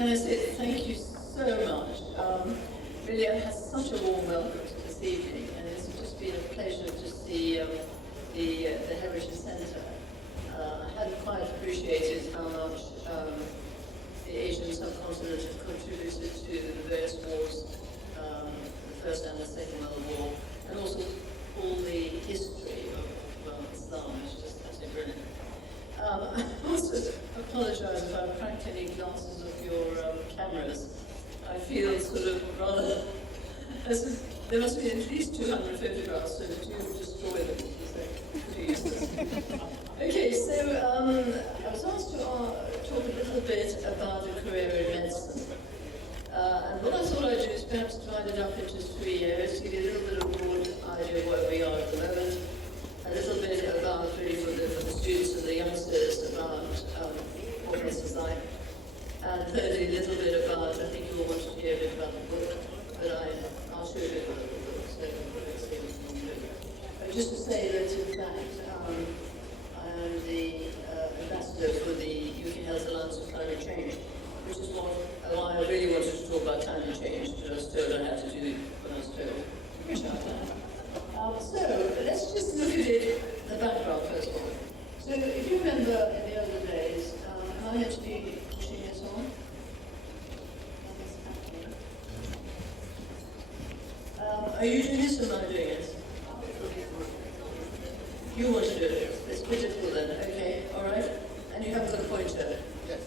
can I say thank you so much. Really, I've had such a warm welcome to this evening, and it's just been a pleasure to see the Heritage Centre. I hadn't quite appreciated how much the Asian subcontinent has contributed to the various wars, the First and the Second World War, and also all the history of Islam, which is just absolutely brilliant. I also apologise if I've cracked any glasses of your cameras. I feel sort of rather, there must be at least 200 photographs, so do destroy them because they're pretty useless. Okay, so I was asked to talk a little bit about a career in medicine. And what I thought I'd do is perhaps divide it up into 3 areas, to give you a little bit of a broad idea of where we are at the moment, a little bit about really for the students and the youngsters about what this is like, and thirdly a little bit about, I think you all want to hear a bit about the book, but I'll show you a bit about the book, so let's see what we can do. But just to say that in fact I am the ambassador for the UK Health Alliance of Climate Change, which is why I really wanted to talk about climate change, because I was told I had to do what I was told, which I've done. So let's just look at it, the background first of all. So if you remember in the older days, am I meant to be pushing this on? Are you doing this or am I doing it? You want to do it? It's pretty difficult then, okay, alright. And you haven't got a pointer? Yes.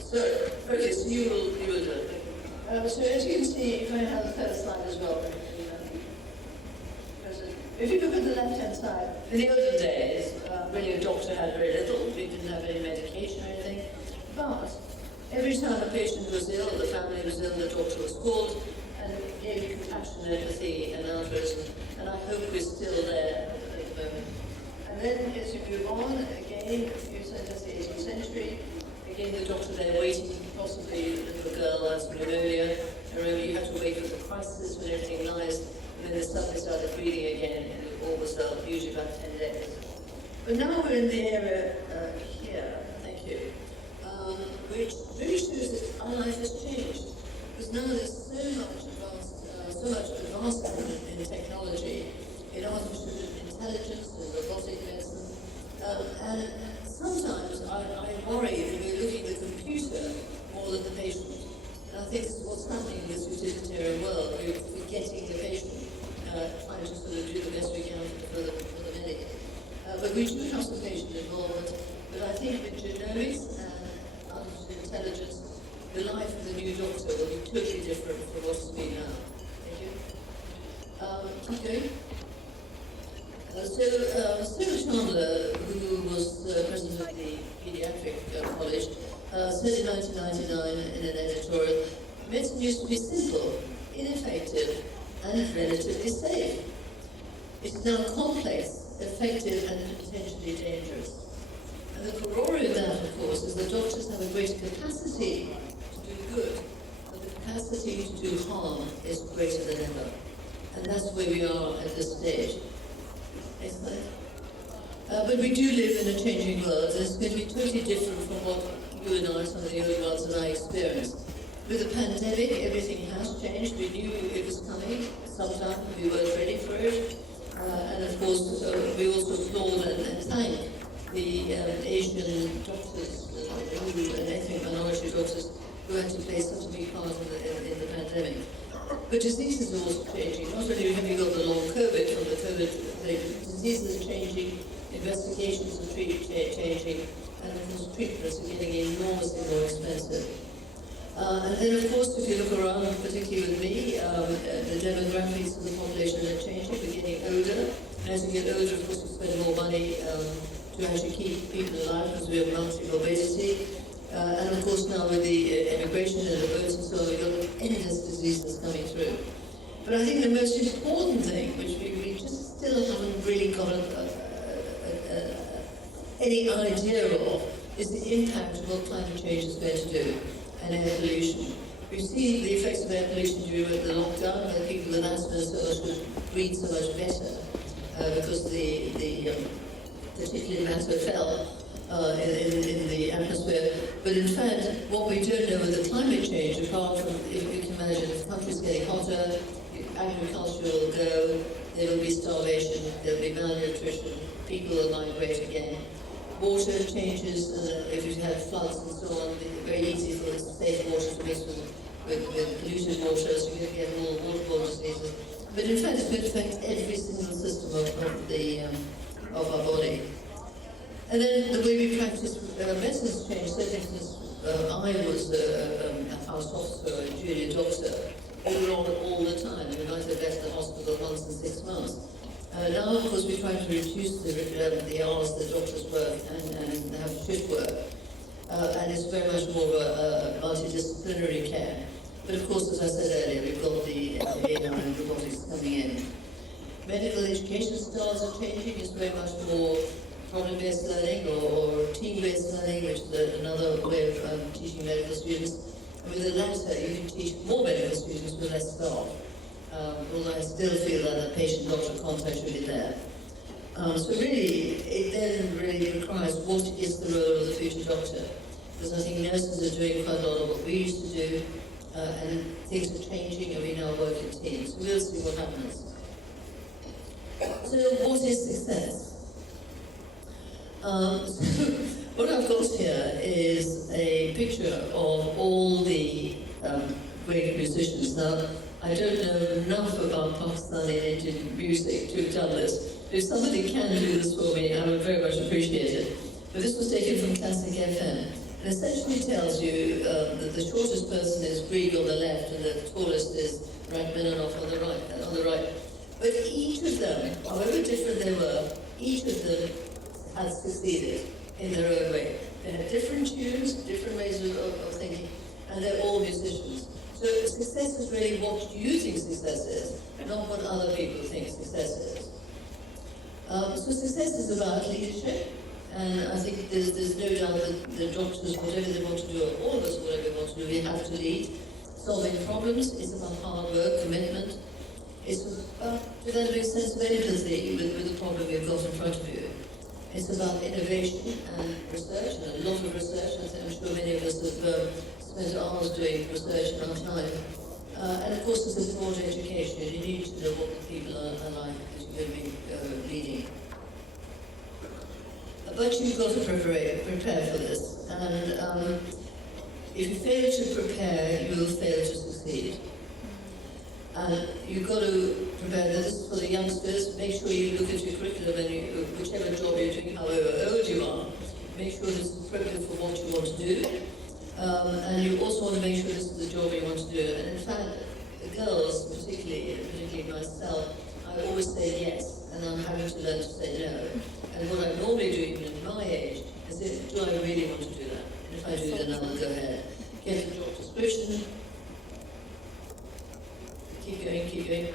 So, okay, so you will do it. So as you can see, if I have the first slide as well. If you look at the left-hand side, in the olden days, really a doctor had very little, we didn't have any medication or anything, but every time a patient was ill, the family was ill, the doctor was called, and gave you compassion, empathy, and altruism, and I hope we're still there at the moment. And then as you move on, again, you said that's the 18th century, again the doctor there waiting, possibly a little girl has pneumonia, and remember you have to wait for the crisis when everything lies, and then they suddenly started breathing again, and it all was usually about 10 days. But now we're in the area here, thank you, which really shows that our life has changed. Because now there's so much advancement in technology, in artificial intelligence, in robotic medicine, and sometimes I worry that we're looking at the computer more than the patient. And I think this is what's happening in this utilitarian world. We're forgetting the patient, trying to sort of do the best we can for the medic. But we do have some patient involvement. But I think with genomics and artificial intelligence, the life of the new doctor will be totally different from what it's been now. Thank you. Okay. Sarah Chandler, who was president of the Pediatric College, said in 1999 in an editorial, medicine used to be simple, ineffective, and relatively safe. It's now complex, effective, and potentially dangerous. And the corollary of that, of course, is that doctors have a greater capacity to do good, but the capacity to do harm is greater than ever. And that's where we are at this stage. Excellent. But we do live in a changing world, and it's going to be totally different from what you and I, some of the old ones, and I experienced. With the pandemic, everything has changed. We knew it was coming sometime. We weren't ready for it. And of course, we also applaud and thank the Asian doctors and ethnic minority doctors who had to play such a big part in the pandemic. But diseases are also changing. Not only have you got the long COVID from the COVID, the diseases are changing, investigations are changing, and of course treatments are getting enormously more expensive. And then of course, if you look around, particularly with me, the demographics of the population are changing, we're getting older. And as we get older, of course, we spend more money to actually keep people alive because we have multi-morbidity. And of course now with the immigration and the votes and so on, we've got endless diseases coming through. But I think the most important thing, which we just still haven't really got any idea of, is the impact of what climate change is going to do, and air pollution. We've seen the effects of air pollution during the lockdown, where people with asthma and so much could breathe so much better, because the particulate matter fell in the atmosphere. But in fact, what we don't know with the climate change, apart from, if you can imagine, if the country's getting hotter, agriculture will go, there will be starvation, there will be malnutrition, people will migrate again. Water changes, if you have floods and so on, it's very easy for the safe water to mix with polluted water, so you get all waterborne diseases. But in fact, it's going to affect every single system of our body. And then the way we practice medicine's changed. So, for instance, I was a house officer, a junior doctor. We were on all the time. We might have left the hospital once in 6 months. Now, of course, we try to reduce the hours the doctors work and have shift work. And it's very much more multidisciplinary care. But of course, as I said earlier, we've got the AI and robotics coming in. Medical education styles are changing. It's very much more problem-based learning or team-based learning, which is another way of teaching medical students. And with the latter, you can teach more medical students with less staff. Although I still feel that the patient-doctor contact should be there. So really, it then really requires what is the role of the future doctor. Because I think nurses are doing quite a lot of what we used to do, and things are changing, and we now work in teams. So we'll see what happens. So what is success? So what I've got here is a picture of all the great musicians. Now, I don't know enough about Pakistani and Indian music to have done this. If somebody can do this for me, I would very much appreciate it. But this was taken from Classic FM. It essentially tells you that the shortest person is Grieg on the left and the tallest is Rachmaninoff on the right. But each of them, however different they were, each of them had succeeded in their own way. They had different tunes, different ways of thinking, and they're all musicians. So success is really what you think success is, not what other people think success is. So success is about leadership, and I think there's no doubt that the doctors, whatever they want to do, or all of us, whatever we want to do, we have to lead. Solving problems is about hard work, commitment. It's about developing a sense of empathy with the problem you've got in front of you. It's about innovation and research, and a lot of research. I'm sure many of us have spent hours doing research in our time. And of course, there's a broad education. You need to know what the people are like that you're going to be leading. But you've got to prepare for this. And if you fail to prepare, you will fail to succeed. And you've got to prepare. This is for the youngsters. Make sure you look at your curriculum and whichever job you're doing, however old you are, make sure this is appropriate for what you want to do. And you also want to make sure this is the job you want to do. And in fact, the girls, particularly myself, I always say yes, and I'm having to learn to say no. And what I normally do, even at my age, is say, do I really want to do that? And if I do, then I'll go ahead. Get a job description. Keep going.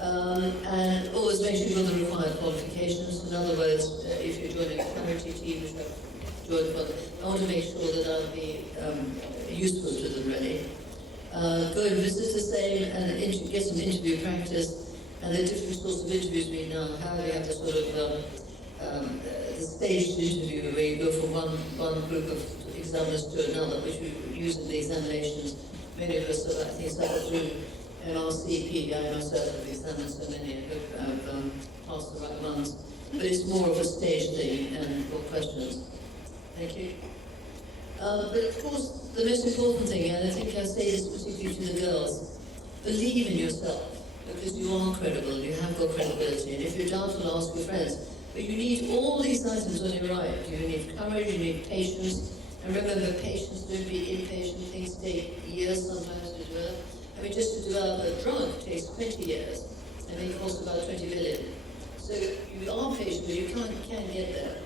And always make sure you've got the required qualifications. In other words, if you're joining a charity team, which I've joined, I want to make sure that I'll be useful to them, really. Go and visit the same and get some interview practice. And there are different sorts of interviews we now have. We have the sort of the staged interview where you go from one group of examiners to another, which we use in the examinations. Many of us, I think, suffer through MRCP. I myself have examined so many. I hope I've passed the right ones. But it's more of a stage thing and more questions. Thank you. But of course, the most important thing, and I think I say this particularly to the girls, believe in yourself. Because you are credible, you have got credibility, and if you're doubtful, ask your friends. But you need all these items on your right. You need courage, you need patience, and remember, patience, don't be impatient. Things take years sometimes to develop. I mean, just to develop a drug takes 20 years, and it costs about 20 million. So you are patient, but you can get there.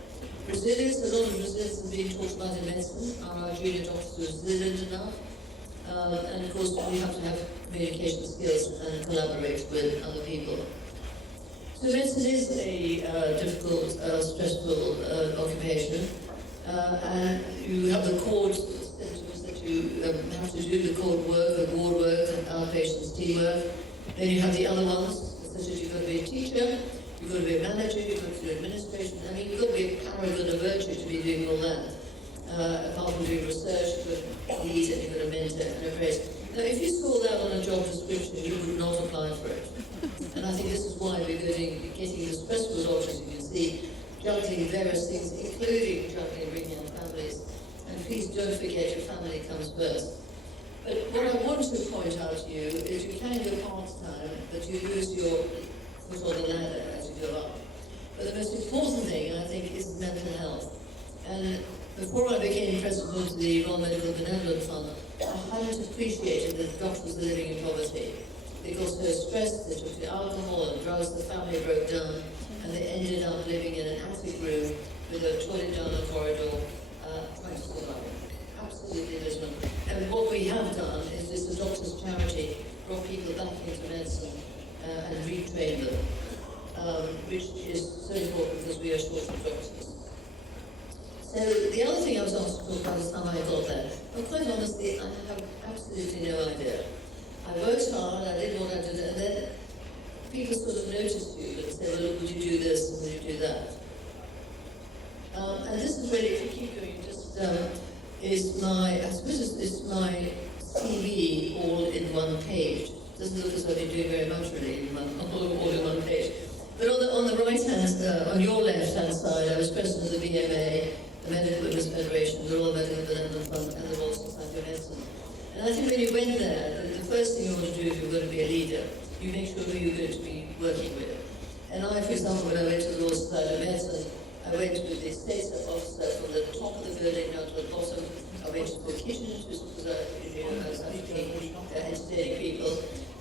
Resilience, a lot of resilience is being talked about in medicine. Are our junior doctors resilient enough? And of course, we have to have communication skills and collaborate with other people. So medicine is a difficult, stressful occupation, and you have the core symptoms that you have to do, the core work, the ward work, and outpatients teamwork. Then you have the other ones, such as you've got to be a teacher, you've got to be a manager, you've got to do administration. I mean, you've got to be a paragon of virtue to be doing all that. apart from doing research, you've got to lead and you've got to mentor and appraise. Now, if you saw that on a job description, you would not apply for it. And I think this is why we're getting the stressful jobs, as you can see, juggling various things, including juggling bringing up families. And please don't forget your family comes first. But what I want to point out to you is you can go part-time, but you lose your foot on the ladder as you go up. But the most important thing, I think, is mental health. And before I became president of the Royal Medical Benevolent Fund, I hadn't appreciated that doctors are living in poverty. Because they're stressed, they took the alcohol and drugs, the family broke down, and they ended up living in an attic room with a toilet down the corridor, trying to survive. Absolutely miserable. And what we have done is this, the doctor's charity brought people back into medicine and retrained them, which is so important because we are short of doctors. So the other thing I was asked to talk about is how I got there. But quite honestly, I have absolutely no idea. I worked hard, I did what I did, and then people sort of noticed you and say, well, look, would you do this and would you do that? And this is really, if you keep going, just is my, I suppose it's my CV all in one page. Doesn't look as though I've been doing very much really, all in one page. But on the right hand, on your left hand side, I was president of the BMA, the Medical Women's Federation, the Royal Medical Benevolent Fund, and the Royal Society of Medicine. And I think when you went there, the first thing you want to do if you're going to be a leader, you make sure who you're going to be working with. And I, for example, when I went to the Royal Society of Medicine, I went with the state officer from the top of the building down to the bottom. I went to the kitchen, because I was actually entertaining people.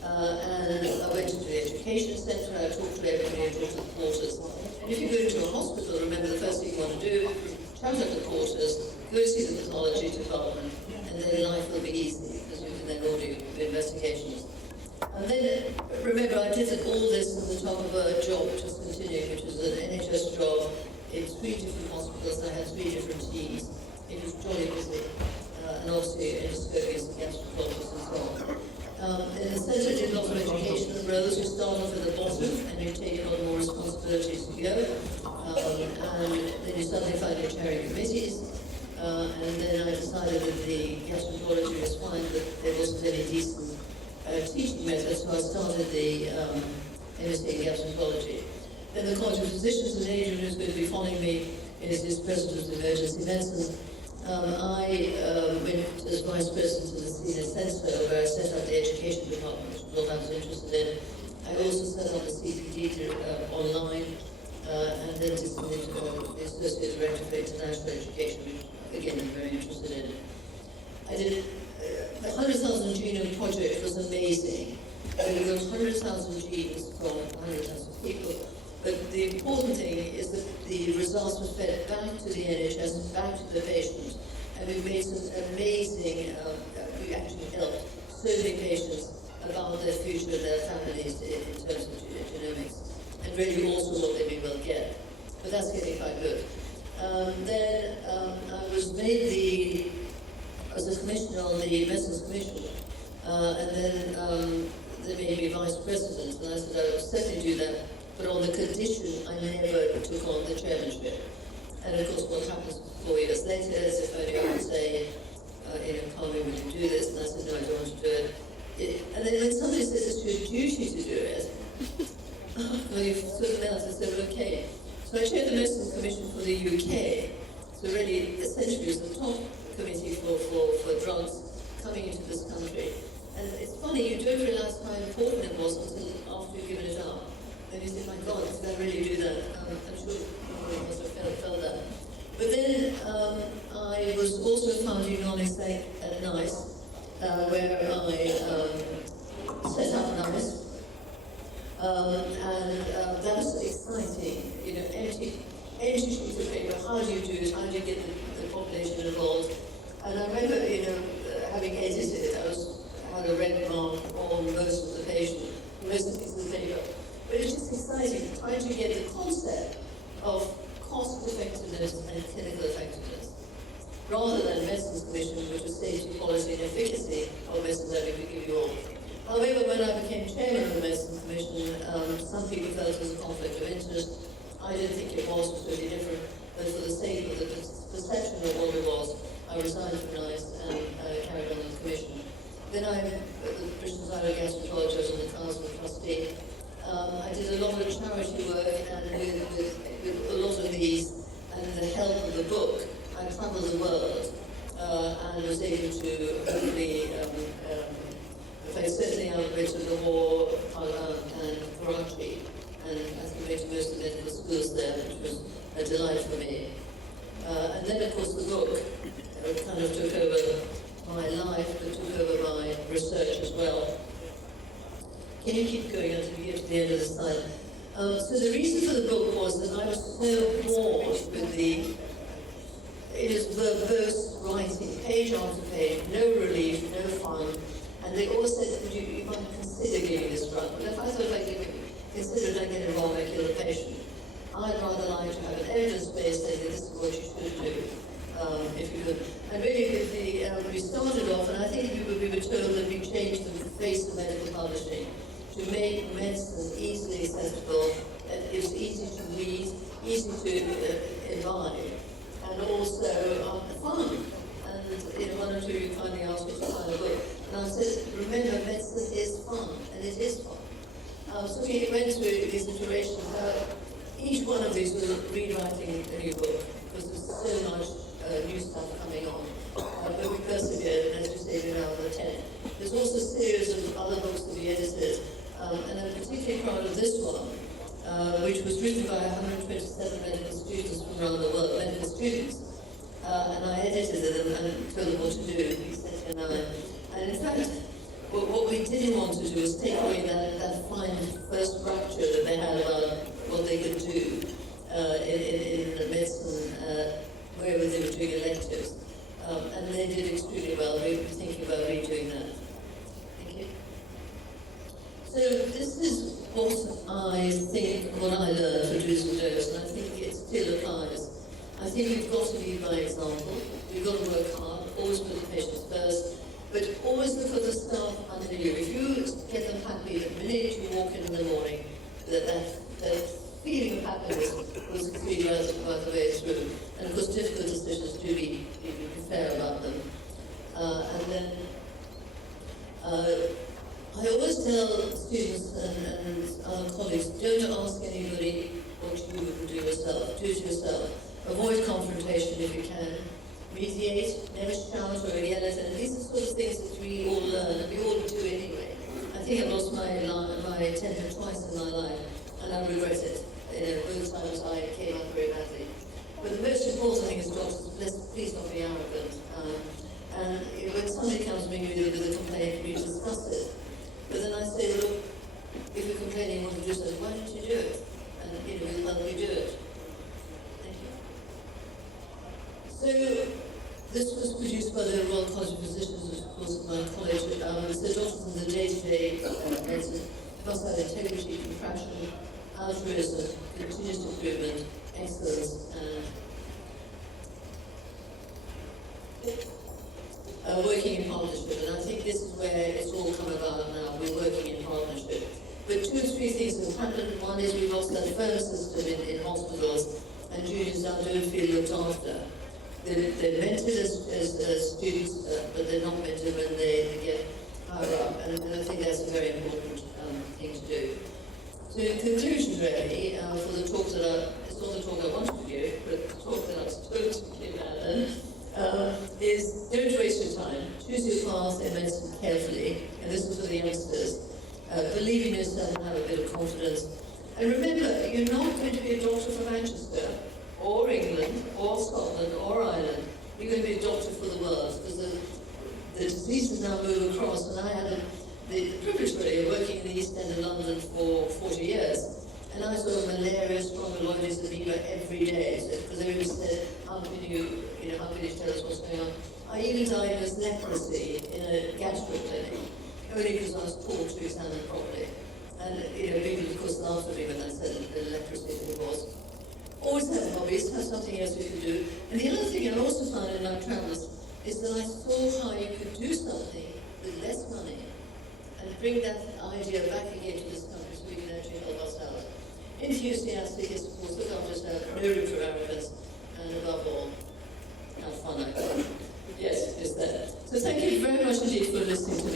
And I went to the education centre, I talked to everybody, I talked to the porters. And if you go into a hospital, remember the first thing you want to do, shout at the porters, go see the pathology department, and then life will be easy, because you can then order your investigations. And then, remember, I did all this at the top of a job, just continuing, which was an NHS job in 3 different hospitals. I had 3 different teams. It was jolly busy, and obviously endoscopies and gastroenterologists and so on. In the centre, I did a lot of educational roles. You start off at the bottom, and you take on more responsibilities as you go. And then you suddenly find you're chairing committees. And then I decided that the gastroenterology was fine, but there wasn't any decent teaching method, so I started the MSc in gastroenterology. Then the College of Physicians, and Adrian, who's going to be following me, is his president of emergency medicine. I went as vice president of the senior centre, where I set up the education department, which was what I was interested in. I also set up the CPD online, and then did the associate director for international education, which again I'm very interested in. I did the 100,000 genome project was amazing. We got 100,000 genes from 100,000 people. But the important thing is that the results were fed back to the NHS and back to the patient. And we made some amazing, we actually helped so many patients about their future, their families in terms of genomics. And really also what they may well get. But that's getting quite good. Then I was made as a commissioner on the Medicines Commission. And then they made me vice president. And I said I would certainly do that, but on the condition I never took on the chairmanship. And of course, what happens 4 years later is if only I would say, Colin, would you do this? And I said, no, I don't want to do it. And then when somebody says it's your duty to do it, well, you sort of melt and said, well, okay. So I chaired the Medicines Commission for the UK. So really, essentially, it's the top committee for drugs coming into this country. And it's funny, you don't realise how important it was until after you've given it up. Then you think, my God, did I really do that? I'm sure you must have felt that. But then I was also founding Non-Exec at NICE, where I set up NICE. And that was exciting, empty sheets of paper. How do you do it? How do you get the population involved? And I remember, having edited, I had a red mark on most of the patient, most of the pieces of paper. But it's just exciting, trying to get the concept of cost effectiveness and clinical effectiveness, rather than Medicines Commission, which was safety, quality, and efficacy of medicines that we could give you all. However, when I became chairman of the Medicines Commission, some people felt it was a conflict of interest. I didn't think it was really different, but for the sake of the perception of what it was, I resigned from NICE and carried on in the commission. Then I, at the British Society of Gastroenterologists and the Council of Trustee, I did a lot of charity work, and with a lot of these, and the help of the book, I travelled the world and was able to hopefully, certainly I went to Lahore, and Karachi, and I think went to most of the medical schools there, which was a delight for me. And then, of course, the book kind of took over my life, but took over my research as well. Can you keep going until you get to the end of the slide? So the reason for the book was that I was so bored with it is verbose writing, page after page, no relief, no fun. And they always said that you might consider giving this drug. But if I thought if I considered I get involved, I kill the patient. I'd rather like to have an evidence-based saying that this is what you should do, if you could. And really, with we started off, and I think we were told that we changed the face of medical publishing to make medicine easily accessible, it was easy to read, easy to imbibe, and also fun. And one or two you kindly asked me to find a book. And I said, remember, medicine is fun, and it is fun. So we went through these iterations. Each one of these was rewriting a new book, because there's so much new stuff coming on. But we persevered, and as you say, we're now on the 10th. There's also a series of other books that we edited, and I'm particularly proud of this one, which was written by 127 medical students from around the world, medical students. And I edited them and told them what to do, he said, and in fact, what we didn't want to do was take away that fine first structure that they had about what they could do in medicine, wherever they were doing electives. And they did extremely well. We were thinking about redoing that. Thank you. So this is what I think, what I learned for do's and don'ts, and I think it still applies. I think we've got to lead by example. We've got to work hard, always put the patients first, but always look at the staff under you. If you get them happy the minute you walk in the morning, that feeling of happiness will succeed right the way through. And of course, difficult decisions do be fair about them. And then I always tell students and colleagues, don't ask anybody what you wouldn't do yourself. Do it yourself. Avoid confrontation if you can. Mediate, never shout or yell at them. These are sort of things that we all learn, and we all do anyway. I think I've lost my temper twice in my life, and I regret it. Both times I came up very badly. But the most important thing is doctors, please don't be arrogant. And when somebody comes to me with a complaint, we discuss it. But then I say, look, if you're complaining, you want to do something, why don't you do it? And we'll help you do it. Thank you. So this was produced by the Royal College of Physicians, of course, at my college. So doctors in the day-to-day medicine must have integrity, compassion, altruism, continuous improvement, excellence, and working in partnership. And I think this is where it's all come about now. We're working in partnership. But two or three things have happened. One is we've lost that firm system in hospitals, and juniors now don't feel looked after. They're mentored as students, but they're not mentored when they get higher up. And I think that's a very important thing to do. So in conclusion, really, for the talk that it's not the talk I wanted to give, but the talk that I'm supposed to give is don't waste your time. Choose your path in medicine carefully, and this is for the youngsters. Believe in yourself and have a bit of confidence. And remember, you're not going to be a doctor from Manchester, or England, or Scotland, or Ireland. You're going to be a doctor for the world, because the diseases now move across, and I had the privilege really of working in the East End of London for 40 years. And I saw malaria, strongyloides, amoeba every day, because everybody said, how can you tell us what's going on? I even diagnosed leprosy in a gastro clinic, only because I was taught to examine properly. And people, of course, laughed at me when I said the leprosy it was. Always have hobbies, have something else you could do. And the other thing I also found in my travels is that I saw how you could do something with less money and bring that idea back again to this country so we can actually help ourselves. Enthusiastic is, of course, look after yourself, no room for arrogance, and above all, have fun actually. Yes, it's that. So thank you very much indeed for listening to